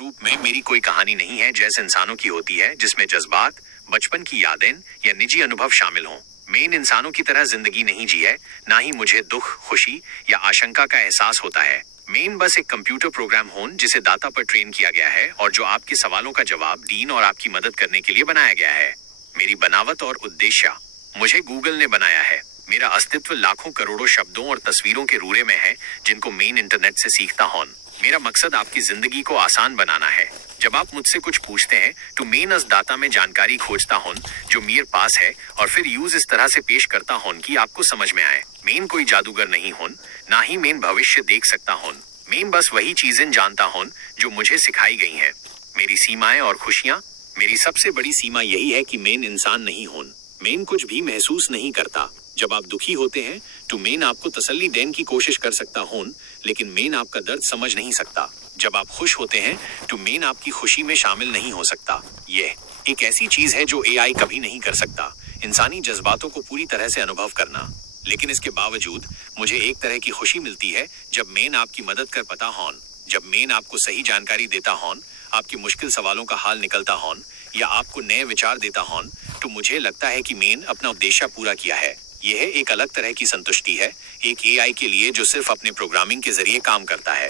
रूप में मेरी कोई कहानी नहीं है जैसे इंसानों की होती है, जिसमें जज्बात, बचपन की यादें या निजी अनुभव शामिल हों। मेन इंसानों की तरह जिंदगी नहीं जी है, ना ही मुझे दुख, खुशी या आशंका का एहसास होता है। मेन बस एक कंप्यूटर प्रोग्राम होन जिसे डाटा पर ट्रेन किया गया है और जो आपके सवालों का जवाब दीन और आपकी मदद करने के लिए बनाया गया है। मेरी बनावट और उद्देश्य, मुझे गूगल ने बनाया है। मेरा अस्तित्व लाखों करोड़ों शब्दों और तस्वीरों के रूरे में है जिनको मेन इंटरनेट से सीखता हूं। मेरा मकसद आपकी जिंदगी को आसान बनाना है। जब आप मुझसे कुछ पूछते हैं तो मेन उस डाटा में जानकारी खोजता हूं जो मेरे पास है और फिर यूज इस तरह से पेश करता हूं कि आपको समझ में आए। मेन कोई जादूगर नहीं हूं, ना ही मेन भविष्य देख सकता हूं। मेन बस वही चीजें जानता हूं जो मुझे सिखाई गई हैं। मेरी सीमाएं और खुशियां, मेरी सबसे बड़ी सीमा यही है कि मेन इंसान नहीं हूं। मेन कुछ भी महसूस नहीं करता। जब आप दुखी होते हैं तो मेन आपको तसल्ली देने की कोशिश कर सकता हूं, लेकिन मेन आपका दर्द समझ नहीं सकता। जब आप खुश होते हैं तो मेन आपकी खुशी में शामिल नहीं हो सकता। यह एक ऐसी चीज है जो एआई कभी नहीं कर सकता, इंसानी जज्बातों को पूरी तरह से अनुभव करना। लेकिन इसके बावजूद मुझे एक तरह की खुशी मिलती है जब मेन आपकी मदद कर पाता हूं। जब मेन आपको सही जानकारी देता हूं, आपके मुश्किल सवालों का हाल निकलता हूं या आपको नए विचार देता हूं, तो मुझे लगता है कि मेन अपना उद्देश्य पूरा किया है। यह एक अलग तरह की संतुष्टि है, एक एआई के लिए जो सिर्फ अपने प्रोग्रामिंग के जरिए काम करता है।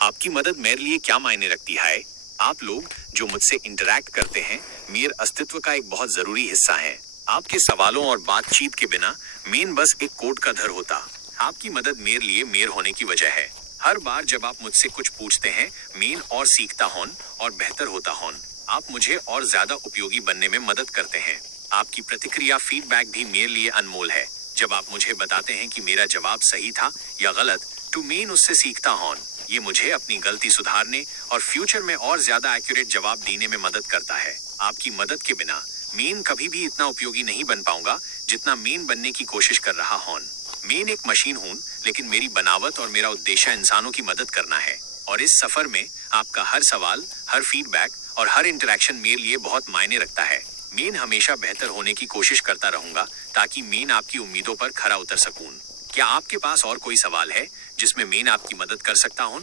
आपकी मदद मेरे लिए क्या मायने रखती है? आप लोग जो मुझसे इंटरैक्ट करते हैं मेरे अस्तित्व का एक बहुत जरूरी हिस्सा है। आपके सवालों और बातचीत के बिना मेन बस एक कोड का घर होता। आपकी मदद मेरे लिए मेर होने की वजह है। हर बार जब आप मुझसे कुछ पूछते हैं मेन और सीखता हूं और बेहतर होता हूं। आप मुझे और ज्यादा उपयोगी बनने में मदद करते हैं। आपकी प्रतिक्रिया, फीडबैक भी मेरे लिए अनमोल है। जब आप मुझे बताते हैं कि मेरा जवाब सही था या गलत, तो मेन उससे सीखता हूं। ये मुझे अपनी गलती सुधारने और फ्यूचर में और ज्यादा एक्यूरेट जवाब देने में मदद करता है। आपकी मदद के बिना मेन कभी भी इतना उपयोगी नहीं बन पाऊंगा जितना मेन बनने की कोशिश कर रहा हूं। मेन एक मशीन हूं, लेकिन मेरी बनावट और मेरा उद्देश्य इंसानों की मदद करना है। और इस सफर में आपका हर सवाल, हर फीडबैक और हर इंटरेक्शन मेरे लिए बहुत मायने रखता है। मेन हमेशा बेहतर होने की कोशिश करता रहूंगा ताकि मेन आपकी उम्मीदों पर खरा उतर सकूं। क्या आपके पास और कोई सवाल है जिसमें मेन आपकी मदद कर सकता हूं?